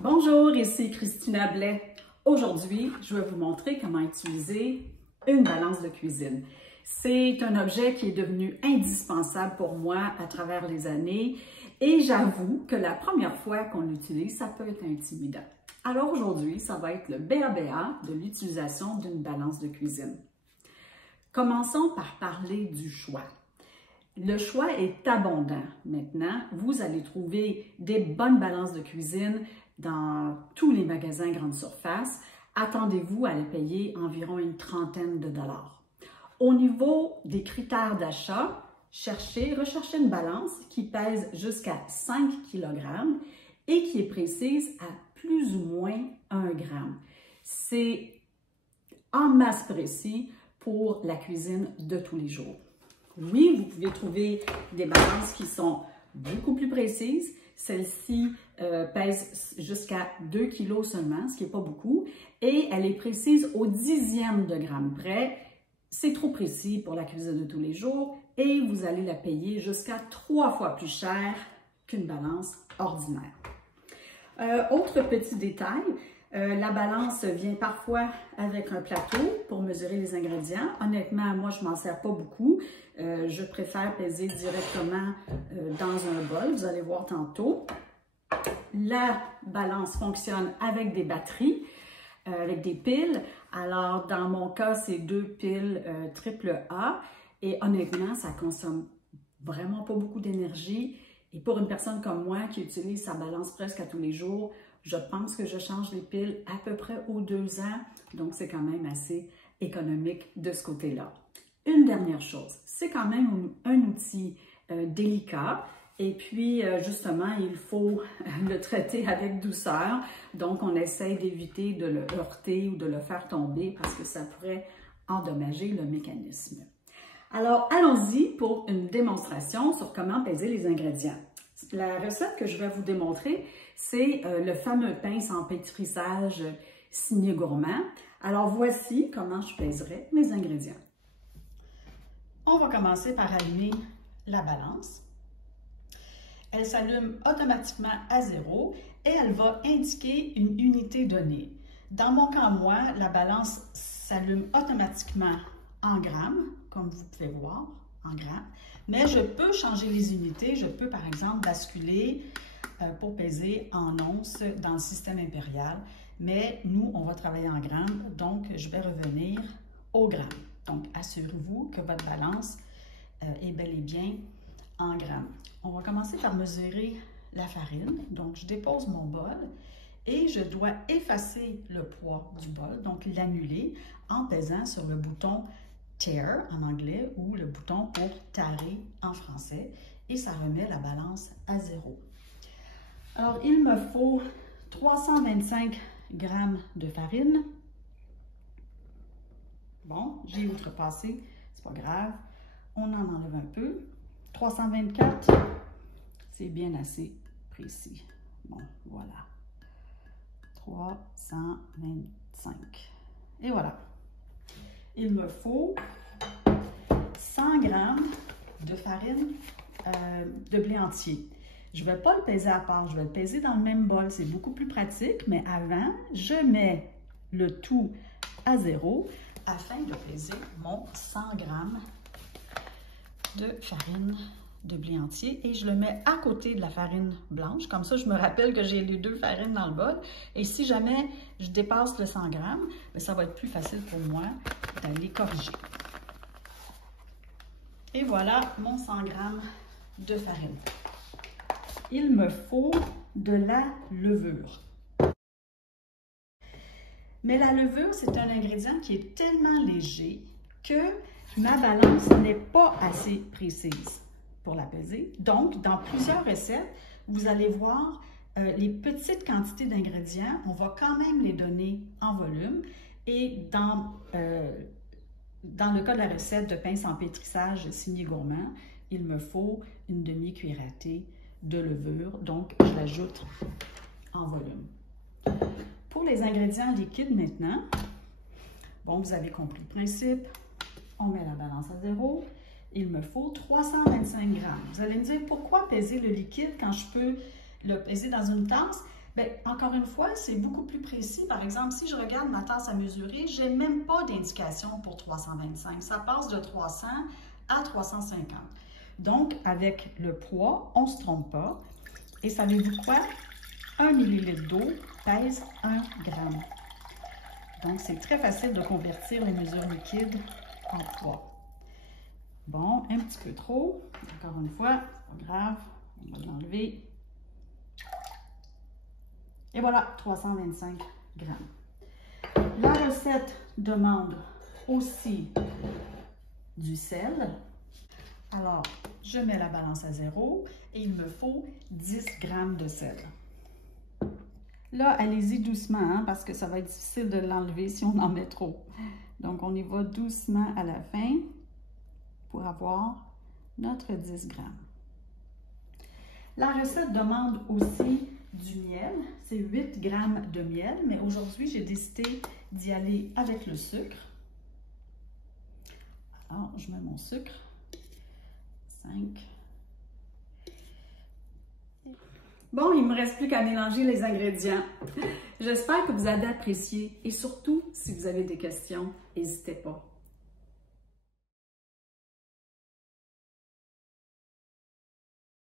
Bonjour, ici Christina Blais. Aujourd'hui, je vais vous montrer comment utiliser une balance de cuisine. C'est un objet qui est devenu indispensable pour moi à travers les années et j'avoue que la première fois qu'on l'utilise, ça peut être intimidant. Alors aujourd'hui, ça va être le BABA de l'utilisation d'une balance de cuisine. Commençons par parler du choix. Le choix est abondant maintenant. Vous allez trouver des bonnes balances de cuisine dans tous les magasins grande surface. Attendez-vous à les payer environ une trentaine de dollars. Au niveau des critères d'achat, recherchez une balance qui pèse jusqu'à 5 kg et qui est précise à plus ou moins 1 g. C'est en masse précis pour la cuisine de tous les jours. Oui, vous pouvez trouver des balances qui sont beaucoup plus précises. Celle-ci pèse jusqu'à 2 kg seulement, ce qui n'est pas beaucoup. Et elle est précise au dixième de gramme près. C'est trop précis pour la cuisine de tous les jours et vous allez la payer jusqu'à 3 fois plus cher qu'une balance ordinaire. Autre petit détail, la balance vient parfois avec un plateau pour mesurer les ingrédients. Honnêtement, moi, je ne m'en sers pas beaucoup. Je préfère peser directement dans un bol. Vous allez voir tantôt. La balance fonctionne avec des batteries, avec des piles. Alors, dans mon cas, c'est 2 piles AAA. Et honnêtement, ça consomme vraiment pas beaucoup d'énergie. Et pour une personne comme moi qui utilise sa balance presque à tous les jours, je pense que je change les piles à peu près aux 2 ans, donc c'est quand même assez économique de ce côté-là. Une dernière chose, c'est quand même un outil délicat et puis justement, il faut le traiter avec douceur, donc on essaie d'éviter de le heurter ou de le faire tomber parce que ça pourrait endommager le mécanisme. Alors, allons-y pour une démonstration sur comment peser les ingrédients. La recette que je vais vous démontrer, c'est le fameux pince en pétrissage signé gourmand. Alors, voici comment je pèserai mes ingrédients. On va commencer par allumer la balance. Elle s'allume automatiquement à 0 et elle va indiquer une unité donnée. Dans mon cas, moi, la balance s'allume automatiquement en grammes, comme vous pouvez voir, en grammes. Mais je peux changer les unités. Je peux, par exemple, basculer pour peser en onces dans le système impérial. Mais nous, on va travailler en grammes, donc je vais revenir au gramme. Donc, assurez-vous que votre balance est bel et bien en grammes. On va commencer par mesurer la farine. Donc, je dépose mon bol et je dois effacer le poids du bol, donc l'annuler en pesant sur le bouton Tare en anglais ou le bouton pour tarer en français et ça remet la balance à 0. Alors, il me faut 325 g de farine. Bon, j'ai outrepassé, c'est pas grave. On en enlève un peu. 324, c'est bien assez précis. Bon, voilà. 325. Et voilà. Il me faut 100 g de farine de blé entier. Je ne vais pas le peser à part, je vais le peser dans le même bol. C'est beaucoup plus pratique, mais avant, je mets le tout à 0 afin de peser mon 100 g de farine de blé entier et je le mets à côté de la farine blanche. Comme ça, je me rappelle que j'ai les 2 farines dans le bol. Et si jamais je dépasse le 100 g, ça va être plus facile pour moi d'aller corriger. Et voilà mon 100 g de farine. Il me faut de la levure. Mais la levure, c'est un ingrédient qui est tellement léger que ma balance n'est pas assez précise pour la peser. Donc, dans plusieurs recettes, vous allez voir les petites quantités d'ingrédients, on va quand même les donner en volume. Et dans le cas de la recette de pince en pétrissage signé gourmand, il me faut une demi-cuillère à thé de levure, donc je l'ajoute en volume. Pour les ingrédients liquides maintenant, bon, vous avez compris le principe, on met la balance à 0, il me faut 325 g. Vous allez me dire, pourquoi peser le liquide quand je peux le peser dans une tasse? Bien, encore une fois, c'est beaucoup plus précis. Par exemple, si je regarde ma tasse à mesurer, je n'ai même pas d'indication pour 325. Ça passe de 300 à 350. Donc, avec le poids, on ne se trompe pas. Et savez-vous quoi? 1 ml d'eau pèse 1 gramme. Donc, c'est très facile de convertir les mesures liquides en poids. Bon, un petit peu trop. Encore une fois, pas grave, on va l'enlever. Et voilà, 325 grammes. La recette demande aussi du sel. Alors, je mets la balance à 0 et il me faut 10 grammes de sel. Là, allez-y doucement, hein, parce que ça va être difficile de l'enlever si on en met trop. Donc, on y va doucement à la fin pour avoir notre 10 grammes. La recette demande aussi du miel. C'est 8 grammes de miel, mais aujourd'hui, j'ai décidé d'y aller avec le sucre. Alors, je mets mon sucre. 5. Bon, il ne me reste plus qu'à mélanger les ingrédients. J'espère que vous avez apprécié et surtout, si vous avez des questions, n'hésitez pas.